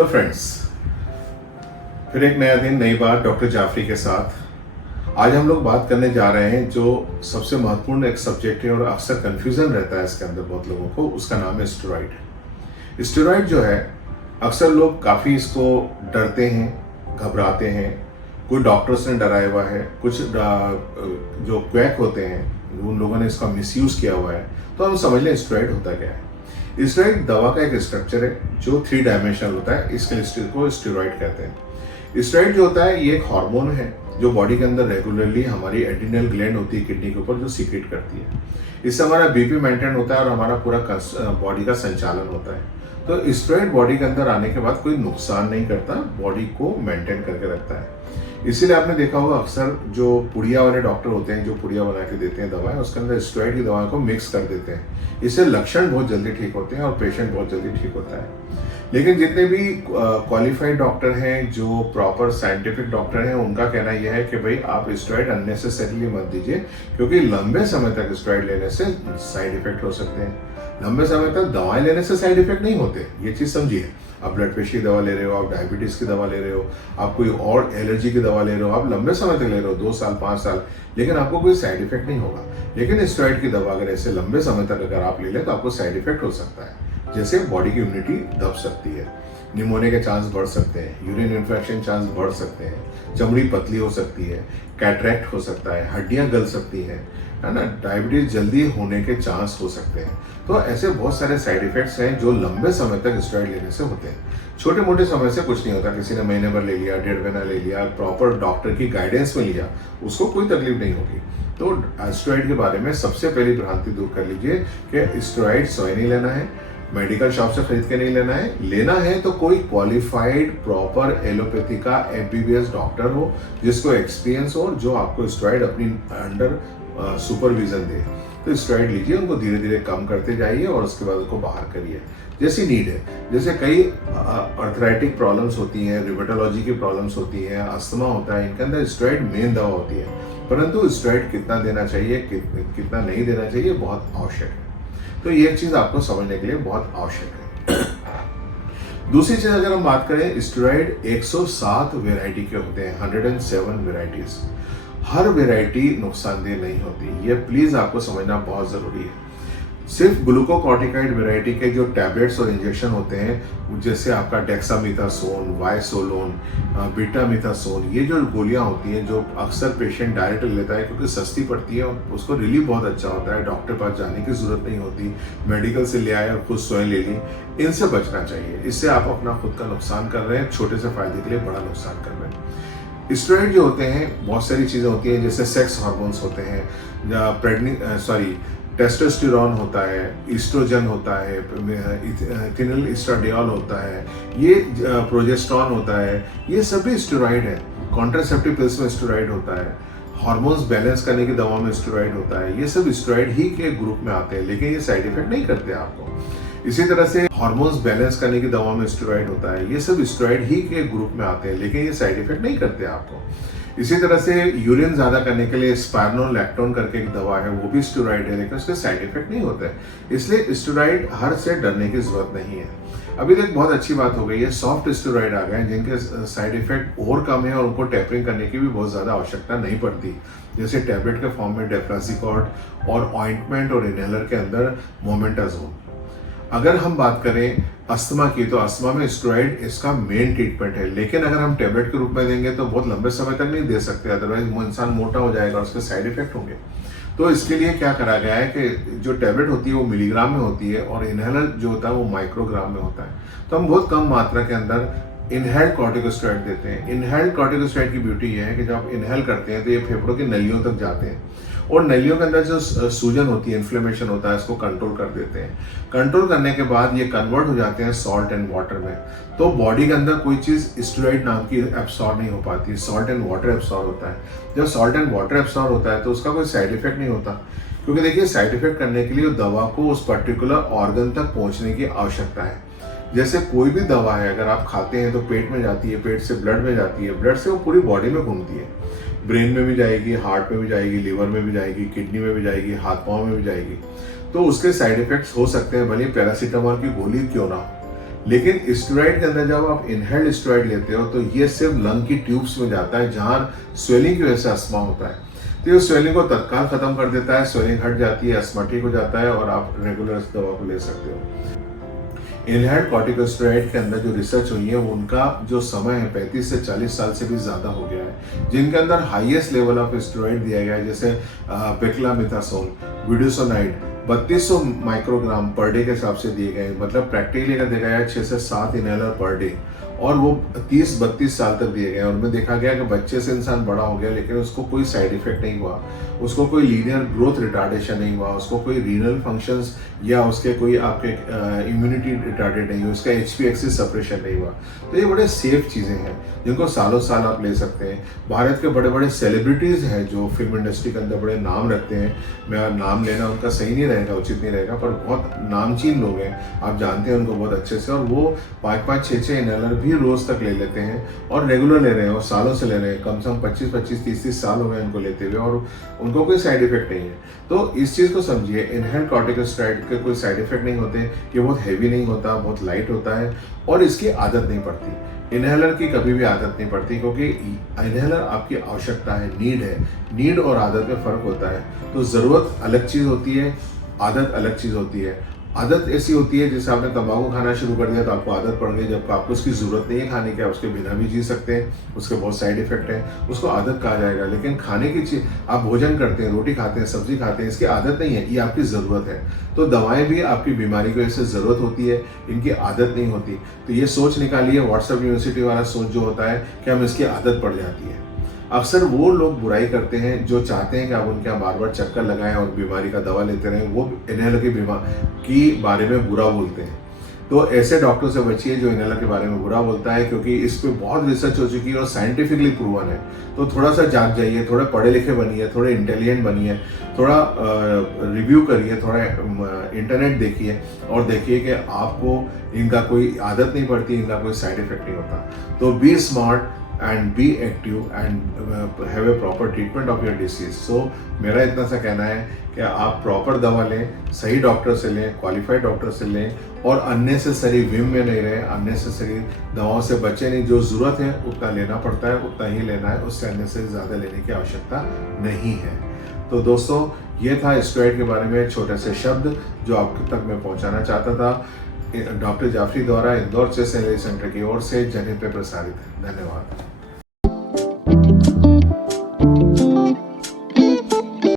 Hello friends, फिर एक नया दिन नई बात डॉक्टर जाफरी के साथ। आज हम लोग बात करने जा रहे हैं जो सबसे महत्वपूर्ण एक सब्जेक्ट है और अक्सर कंफ्यूजन रहता है इसके अंदर बहुत लोगों को। उसका नाम है स्टेरॉइड। स्टेरॉइड जो है अक्सर लोग काफ़ी इसको डरते हैं, घबराते हैं। कोई डॉक्टर्स ने डराया हुआ है, कुछ जो क्वैक होते हैं उन लोगों ने इसका मिसयूज़ किया हुआ है। तो हम समझ लें स्टेरॉइड होता क्या है। स्टेरॉइड दवा का एक स्ट्रक्चर है जो 3 डायमेंशनल होता है, इसके को स्टेरॉइड कहते हैं। स्टेरॉइड जो होता है ये एक हार्मोन है जो बॉडी के अंदर रेगुलरली हमारी एड्रिनल ग्लैंड होती है किडनी के ऊपर, जो सीक्रेट करती है। इससे हमारा बीपी मेंटेन होता है और हमारा पूरा बॉडी का संचालन होता है। तो स्टेरॉइड बॉडी के अंदर आने के बाद कोई नुकसान नहीं करता, बॉडी को मेंटेन करके रखता है। इसीलिए आपने देखा होगा अक्सर जो पुड़िया वाले डॉक्टर होते हैं जो पुड़िया बना के देते हैं दवाएं, उसके अंदर स्टेरॉइड की दवाओं को मिक्स कर देते हैं। इससे लक्षण बहुत जल्दी ठीक होते हैं और पेशेंट बहुत जल्दी ठीक होता है। लेकिन जितने भी क्वालिफाइड डॉक्टर हैं, जो प्रॉपर साइंटिफिक डॉक्टर हैं, उनका कहना यह है कि भाई आप स्टेरॉइड अननेसेसरीली मत दीजिए, क्योंकि लंबे समय तक स्टेरॉइड लेने से साइड इफेक्ट हो सकते हैं। लंबे समय तक दवाएं लेने से साइड इफेक्ट नहीं होते, ये चीज़ समझिए। आप ब्लड प्रेशर की दवा ले रहे हो, आप डायबिटीज़ की दवा ले रहे हो, आप कोई और एलर्जी की दवा ले रहे हो, आप लंबे समय तक ले रहे हो 2 साल 5 साल, लेकिन आपको कोई साइड इफेक्ट नहीं होगा। लेकिन स्टेरॉइड की दवा अगर ऐसे लंबे समय तक अगर आप ले लें तो आपको साइड इफेक्ट हो सकता है। जैसे बॉडी की इम्यूनिटी दब सकती है, निमोनिया के चांस बढ़ सकते हैं, यूरिन इन्फेक्शन चांस बढ़ सकते हैं, चमड़ी पतली हो सकती है, कैटरेक्ट हो सकता है, हड्डियां गल सकती हैं, है ना, डायबिटीज जल्दी होने के चांस हो सकते हैं। तो ऐसे बहुत सारे साइड इफेक्ट्स हैं जो लंबे समय तक स्टेरॉइड लेने से होते हैं। छोटे मोटे समय से कुछ नहीं होता, किसी ने महीने भर ले लिया, 1.5 महीना ले लिया, प्रॉपर डॉक्टर की गाइडेंस में लिया, उसको कोई तकलीफ नहीं होगी। तो स्टेरॉइड के बारे में सबसे पहली भ्रांति दूर कर लीजिए कि स्टेरॉइड स्वयं नहीं लेना है, मेडिकल शॉप से खरीद के नहीं लेना है। लेना है तो कोई क्वालिफाइड प्रॉपर एलोपैथी का एमबीबीएस डॉक्टर हो, जिसको एक्सपीरियंस हो, जो आपको स्टेरॉइड अपनी अंडर सुपरविजन दे। तो स्टेरॉइड लीजिए, उनको धीरे धीरे कम करते जाइए और उसके बाद उनको बाहर करिए जैसी नीड है। जैसे कई अर्थराइटिक प्रॉब्लम्स होती हैं, रिमेटोलॉजी की प्रॉब्लम्स होती हैं, अस्थमा होता है, इनके अंदर स्टेरॉइड मेन दवा होती है। परंतु स्टेरॉइड कितना देना चाहिए, कितना नहीं देना चाहिए, बहुत आवश्यक है। तो ये चीज़ आपको समझने के लिए बहुत आवश्यक है। दूसरी चीज़ अगर हम बात करें, स्टेरॉइड 107 वेराइटी के होते हैं, 107 वेराइटीज। हर वेराइटी नुकसानदेह नहीं होती, ये प्लीज आपको समझना बहुत जरूरी है। सिर्फ ग्लूकोकॉर्टिकॉइड वेराइटी के जो टैबलेट्स और इंजेक्शन होते हैं, जैसे आपका डेक्सामिथासोन, वाइसोलोन, बीटामिथासोन, ये जो गोलियां होती हैं जो अक्सर पेशेंट डायरेक्ट लेता है क्योंकि सस्ती पड़ती है और उसको रिलीफ बहुत अच्छा होता है, डॉक्टर पास जाने की जरूरत नहीं होती, मेडिकल से ले आए और खुद स्वयं ले ली, इनसे बचना चाहिए। इससे आप अपना खुद का नुकसान कर रहे हैं, छोटे से फायदे के लिए बड़ा नुकसान कर रहे हैं। स्टेरॉइड जो होते हैं बहुत सारी चीज़ें होती हैं, जैसे सेक्स हार्मोन्स होते हैं, टेस्टोस्टेरोन होता है, ईस्ट्रोजन होता है, इथिनिल एस्ट्राडियोल होता है, ये प्रोजेस्टेरॉन होता है, ये सभी स्टेरॉइड है। कॉन्ट्रासेप्टिव पिल्स में स्टेरॉइड होता है, हार्मोन्स बैलेंस करने की दवा में स्टेरॉइड होता है, ये सब स्टेरॉइड ही के ग्रुप में आते हैं, लेकिन ये साइड इफेक्ट नहीं करते आपको। इसी तरह से हार्मोन्स बैलेंस करने की दवा में स्टेरॉइड होता है, ये सब स्टेरॉइड ही के ग्रुप में आते हैं, लेकिन ये साइड इफेक्ट नहीं करते आपको। इसी तरह से यूरिन ज्यादा करने के लिए स्पाइरोलैक्टोन करके एक दवा है, वो भी स्टेरॉइड है, लेकिन उसके साइड इफेक्ट नहीं होते हैं। इसलिए स्टेरॉइड हर से डरने की जरूरत नहीं है। अभी तक बहुत अच्छी बात हो गई है, सॉफ्ट स्टेरॉइड आ गए हैं जिनके साइड इफेक्ट और कम है और उनको टेपरिंग करने की भी बहुत ज्यादा आवश्यकता नहीं पड़ती। जैसे टैबलेट के फॉर्म में डेफ्रासिकॉर्ड और ऑइंटमेंट और इनहेलर के अंदर मोमेंटाजोन। अगर हम बात करें अस्थमा की, तो अस्थमा में स्टेरॉइड इसका मेन ट्रीटमेंट है, लेकिन अगर हम टेबलेट के रूप में देंगे तो बहुत लंबे समय तक नहीं दे सकते, अदरवाइज वो इंसान मोटा हो जाएगा और उसके साइड इफेक्ट होंगे। तो इसके लिए क्या करा गया है कि जो टेबलेट होती है वो मिलीग्राम में होती है और इनहेलर जो होता है वो माइक्रोग्राम में होता है। तो हम बहुत कम मात्रा के अंदर इनहेल्ड कॉर्टिकोस्टेरॉइड देते हैं। इनहेल्ड कॉर्टिकोस्टेरॉइड की ब्यूटी ये है कि जब आप इनहेल करते हैं तो ये फेफड़ों की नलियों तक जाते हैं और नलियों के अंदर जो सूजन होती है, इन्फ्लेमेशन होता है, इसको कंट्रोल कर देते हैं। कंट्रोल करने के बाद ये कन्वर्ट हो जाते हैं सॉल्ट एंड वाटर में। तो बॉडी के अंदर कोई चीज़ स्टेरॉइड नाम की एब्सॉर्ब नहीं हो पाती, सॉल्ट एंड वाटर एब्सॉर्ब होता है। जब सॉल्ट एंड वाटर एब्सॉर्ब होता है तो उसका कोई साइड इफेक्ट नहीं होता, क्योंकि देखिए साइड इफेक्ट करने के लिए दवा को उस पर्टिकुलर ऑर्गन तक पहुंचने की आवश्यकता है। जैसे कोई भी दवा है अगर आप खाते हैं तो पेट में जाती है, पेट से ब्लड में जाती है, ब्लड से वो पूरी बॉडी में घूमती है, ब्रेन में भी जाएगी, हार्ट में भी जाएगी, लीवर में भी जाएगी, किडनी में भी जाएगी, हाथ पांव में भी जाएगी। तो उसके साइड इफेक्ट्स हो सकते हैं, भले पैरासीटामोल की गोली क्यों ना हो, लेकिन स्टेरॉइड के अंदर जब आप इनहेल्ड स्टेरॉइड लेते हो तो ये सिर्फ लंग की ट्यूब्स में जाता है जहां स्वेलिंग की वजह से अस्थमा होता है। तो ये स्वेलिंग को तत्काल खत्म कर देता है, स्वेलिंग हट जाती है, अस्थमा ठीक हो जाता है और आप रेगुलर दवा को ले सकते हो। इनहेल्ड कॉर्टिकोस्टेरॉइड के अंदर जो रिसर्च हुई है उनका जो समय है 35 से 40 साल से भी ज़्यादा हो गया है, जिनके अंदर हाईएस्ट लेवल ऑफ स्टेरॉइड दिया गया है, जैसे पेक्लामिथासोन, विडुसोनाइड 3200 माइक्रोग्राम पर डे के हिसाब से दिए गए, मतलब प्रैक्टिकली अगर देखा जाए 6 से 7 इनहेलर पर डे, और वो 30-32 साल तक दिए गए। उनमें देखा गया कि बच्चे से इंसान बड़ा हो गया लेकिन उसको कोई साइड इफेक्ट नहीं हुआ, उसको कोई लीनियर ग्रोथ रिटार्डेशन नहीं हुआ, उसको कोई रीनल फंक्शंस या उसके कोई आपके इम्यूनिटी रिटार्डेड नहीं हुई, उसका एचपी एक्सिस सप्रेशन नहीं हुआ। तो ये बड़े सेफ चीज़ें हैं जिनको सालों साल आप ले सकते हैं। भारत के बड़े बड़े सेलिब्रिटीज़ हैं जो फिल्म इंडस्ट्री के अंदर बड़े नाम रखते हैं, मैं नाम लेना उनका सही नहीं रहेगा, उचित नहीं रहेगा, पर बहुत नामचीन लोग हैं, आप जानते हैं उनको बहुत अच्छे से, और वो 5-5, 6-6 इनहेलर भी रोज तक ले लेते हैं और रेगुलर ले रहे हैं और सालों से ले रहे हैं, कम से कम 25-25, 30-30 साल हो गए उनको लेते हुए और उनको कोई साइड इफेक्ट नहीं है। तो इस चीज़ को समझिए, इनहेल्ड कॉर्टिकोस्टेरॉइड के कोई साइड इफेक्ट नहीं होते, ये बहुत हैवी नहीं होता, बहुत लाइट होता है और इसकी आदत नहीं पड़ती। इनहेलर की कभी भी आदत नहीं पड़ती क्योंकि इनहेलर आपकी आवश्यकता है, नीड है, नीड और आदत में फ़र्क होता है। तो ज़रूरत अलग चीज़ होती है, आदत अलग चीज़ होती है। आदत ऐसी होती है जैसे आपने तंबाकू खाना शुरू कर दिया तो आपको आदत पड़ गई, जबकि आपको उसकी ज़रूरत नहीं है खाने की, आप उसके बिना भी जी सकते हैं, उसके बहुत साइड इफेक्ट हैं, उसको आदत कहा जाएगा। लेकिन खाने की चीज़, आप भोजन करते हैं, रोटी खाते हैं, सब्जी खाते हैं, इसकी आदत नहीं है, ये आपकी ज़रूरत है। तो दवाएं भी आपकी बीमारी की वजह से ज़रूरत होती है, इनकी आदत नहीं होती। तो ये सोच निकालिए, व्हाट्सएप यूनिवर्सिटी वाला सोच जो होता है कि हम इसकी आदत पड़ जाती है। अक्सर वो लोग बुराई करते हैं जो चाहते हैं कि आप उनके यहाँ बार बार चक्कर लगाएं और बीमारी का दवा लेते रहें, वो इनहेलर की बारे में बुरा बोलते हैं। तो ऐसे डॉक्टर से बचिए जो इनहेलर के बारे में बुरा बोलता है, क्योंकि इस पे बहुत रिसर्च हो चुकी है और साइंटिफिकली प्रूवन है। तो थोड़ा सा जाग जाइए, थोड़े पढ़े लिखे बनिए, थोड़े इंटेलिजेंट बनिए, थोड़ा रिव्यू करिए, थोड़ा इंटरनेट देखिए और देखिए कि आपको इनका कोई आदत नहीं पड़ती, इनका कोई साइड इफेक्ट नहीं होता। तो be smart and be active and have a proper treatment of your disease. So मेरा इतना सा कहना है कि आप प्रॉपर दवा लें, सही डॉक्टर से लें, क्वालिफाइड डॉक्टर से लें और अननेसेसरी विम में नहीं रहें, अननेसेसरी दवाओं से बचे नहीं। जो ज़रूरत है उतना लेना पड़ता है, उतना ही लेना है, उससे अननेसेसरी ज़्यादा लेने की आवश्यकता नहीं है। तो दोस्तों, ये था स्टेरॉइड के बारे में छोटे से शब्द जो आप तक मैं पहुंचाना चाहता था। डॉक्टर जाफरी द्वारा इंदौर से सेंटर की ओर से जनहित में प्रसारित है। धन्यवाद।